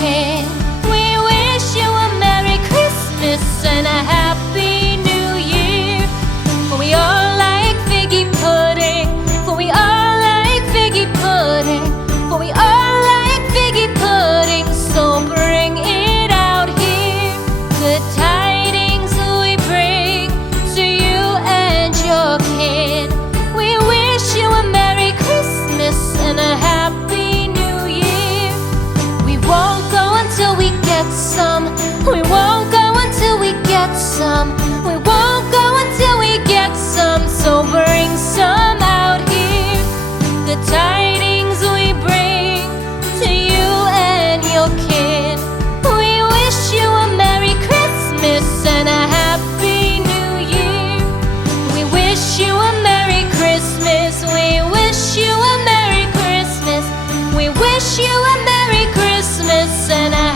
kin. We wish you a Merry Christmas and a Happy New Year. For we all like figgy pudding. For we all like figgy pudding. For we all like figgy pudding. So bring it out here. Good tidings we bring to you and your kin. We wish you a Merry Christmas and a Happy New Year. We won't go until we get some. We won't go until we get some. We won't go until we get some. So bring some out here. The tidings we bring to you and your kin. We wish you a Merry Christmas and a Happy New Year. We wish you a Merry Christmas. We wish you a Merry Christmas. We wish you a Merry Christmas and a